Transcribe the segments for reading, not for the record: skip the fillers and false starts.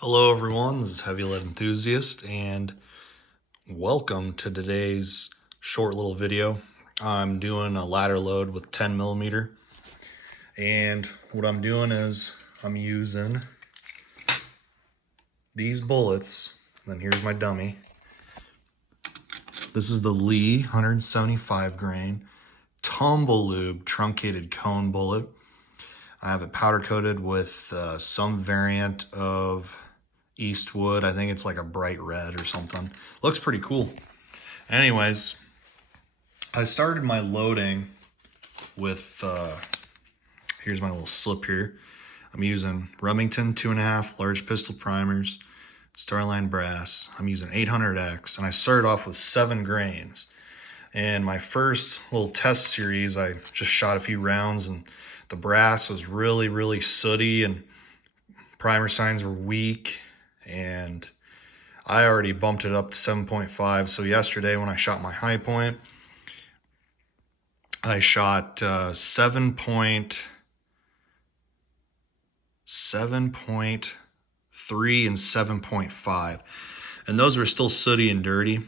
Hello everyone, this is Heavy Lead Enthusiast and welcome to today's short little video. I'm doing a ladder load with 10 millimeter, and what I'm doing is I'm using these bullets. Then here's my dummy. This is the Lee 175 grain tumble lube truncated cone bullet. I have it powder coated with some variant of Eastwood. I think it's like a bright red or something. Looks pretty cool. Anyways, I started my loading with, here's my little slip here. I'm using Remington 2.5 large pistol primers, Starline brass. I'm using 800X, and I started off with 7 grains. And my first little test series, I just shot a few rounds, and the brass was really sooty, and primer signs were weak, and I already bumped it up to 7.5. So yesterday when I shot my high point, I shot 7.3 and 7.5, and those were still sooty and dirty.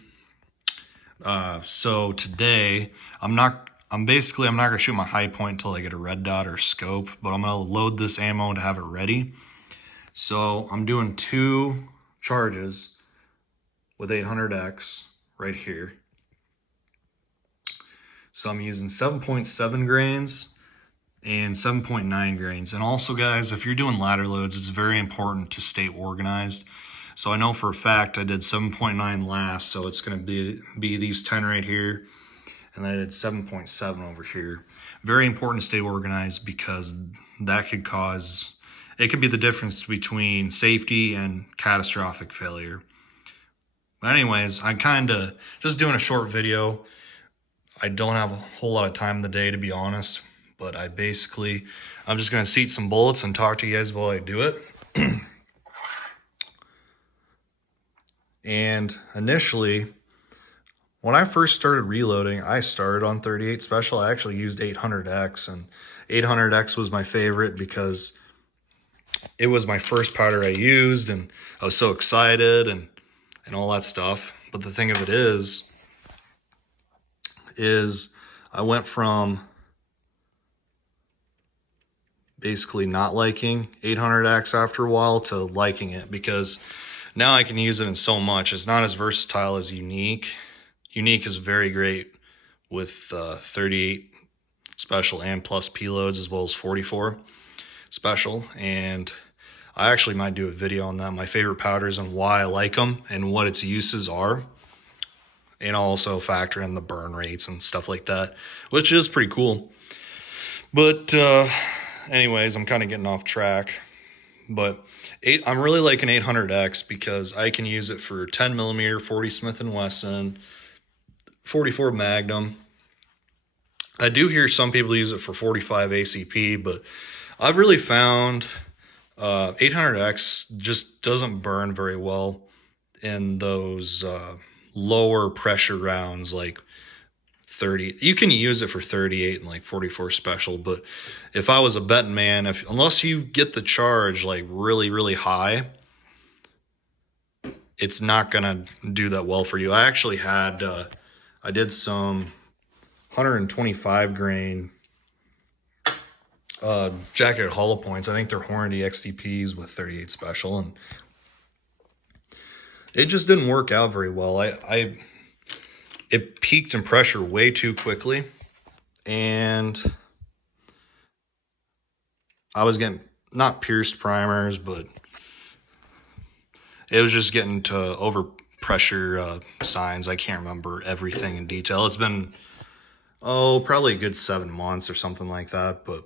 So today I'm not gonna shoot my high point until I get a red dot or scope, but I'm gonna load this ammo to have it ready. So I'm doing 2 charges with 800X right here. So I'm using 7.7 grains and 7.9 grains. And also, guys, if you're doing ladder loads, it's very important to stay organized. So I know for a fact I did 7.9 last, so it's going to be these 10 right here, and then I did 7.7 over here. Very important to stay organized, because that could cause, it could be the difference between safety and catastrophic failure. But anyways, I'm kind of just doing a short video. I don't have a whole lot of time in the day, to be honest, but I'm just going to seat some bullets and talk to you guys while I do it. And initially, when I first started reloading, I started on 38 special. I actually used 800X, and 800X was my favorite because it was my first powder I used, and I was so excited and all that stuff. But the thing of it is I went from basically not liking 800X after a while to liking it, because now I can use it in so much. It's not as versatile as Unique. Unique is very great with 38 special and plus P loads, as well as 44 special. And I actually might do a video on that, my favorite powders and why I like them and what its uses are. And I'll also factor in the burn rates and stuff like that, which is pretty cool. But anyways, I'm kind of getting off track. But I'm really liking 800X because I can use it for 10 millimeter, 40 Smith & Wesson, 44 Magnum. I do hear some people use it for 45 ACP, but I've really found 800X just doesn't burn very well in those lower pressure rounds, like 30. You can use it for 38 and like 44 special, but if I was a betting man, unless you get the charge like really high, it's not gonna do that well for you. I actually had I did some 125 grain jacketed hollow points. I think they're Hornady XDPs with 38 special, and it just didn't work out very well. It peaked in pressure way too quickly, and I was getting, not pierced primers, but it was just getting to over pressure signs. I can't remember everything in detail. It's been, probably a good 7 months or something like that. But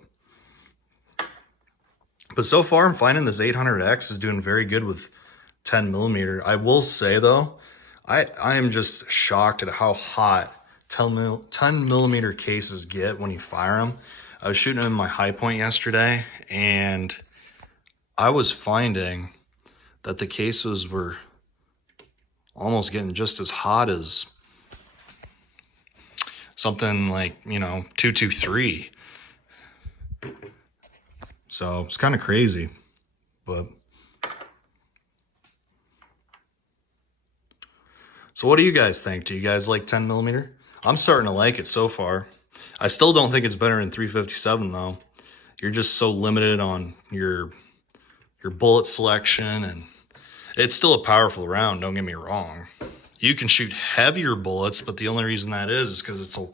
so far I'm finding this 800X is doing very good with 10 millimeter. I will say though, I am just shocked at how hot 10 millimeter cases get when you fire them. I was shooting them in my high point yesterday, and I was finding that the cases were almost getting just as hot as something like, 223. So it's kind of crazy, but So what do you guys think? Do you guys like 10 millimeter? I'm starting to like it so far. I still don't think it's better than 357 though. You're just so limited on your bullet selection, and it's still a powerful round, don't get me wrong. You can shoot heavier bullets, but the only reason that is because it's a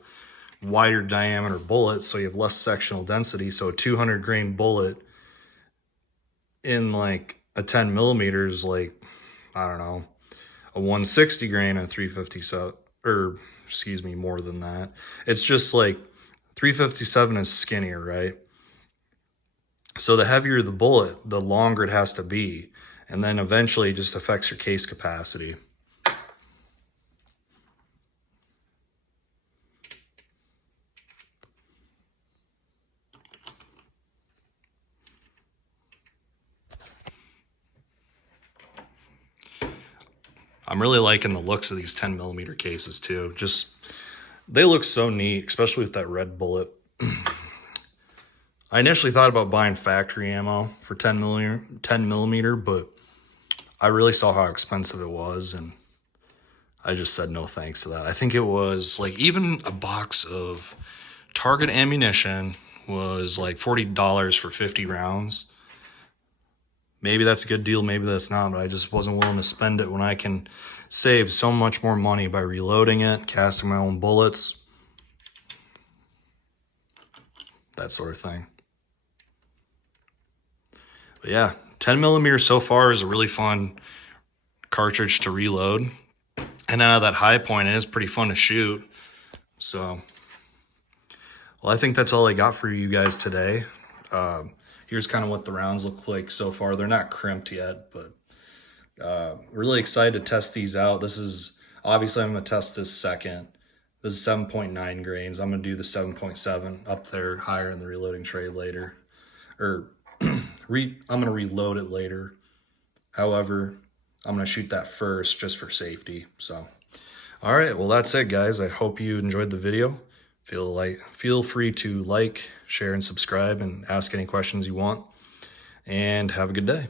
wider diameter bullet, so you have less sectional density. So a 200 grain bullet in like a 10 millimeter is like, I don't know, a 160 grain on 357, or excuse me, more than that. It's just like 357 is skinnier, right? So the heavier the bullet, the longer it has to be. And then eventually it just affects your case capacity. I'm really liking the looks of these 10 millimeter cases too. Just, they look so neat, especially with that red bullet. I initially thought about buying factory ammo for 10 millimeter, but I really saw how expensive it was, and I just said no thanks to that. I think it was like, even a box of Target ammunition was like $40 for 50 rounds. Maybe that's a good deal, maybe that's not, but I just wasn't willing to spend it when I can save so much more money by reloading it, casting my own bullets, that sort of thing. But yeah, 10 millimeter so far is a really fun cartridge to reload. And out of that high point, it is pretty fun to shoot. So, well, I think that's all I got for you guys today. Here's kind of what the rounds look like so far. They're not crimped yet, but really excited to test these out. This is, obviously I'm going to test this second. This is 7.9 grains. I'm going to do the 7.7 up there higher in the reloading tray later. Or I'm going to reload it later. However, I'm going to shoot that first just for safety. So, all right, well, that's it, guys. I hope you enjoyed the video. Feel free to like, share, and subscribe, and ask any questions you want. And have a good day.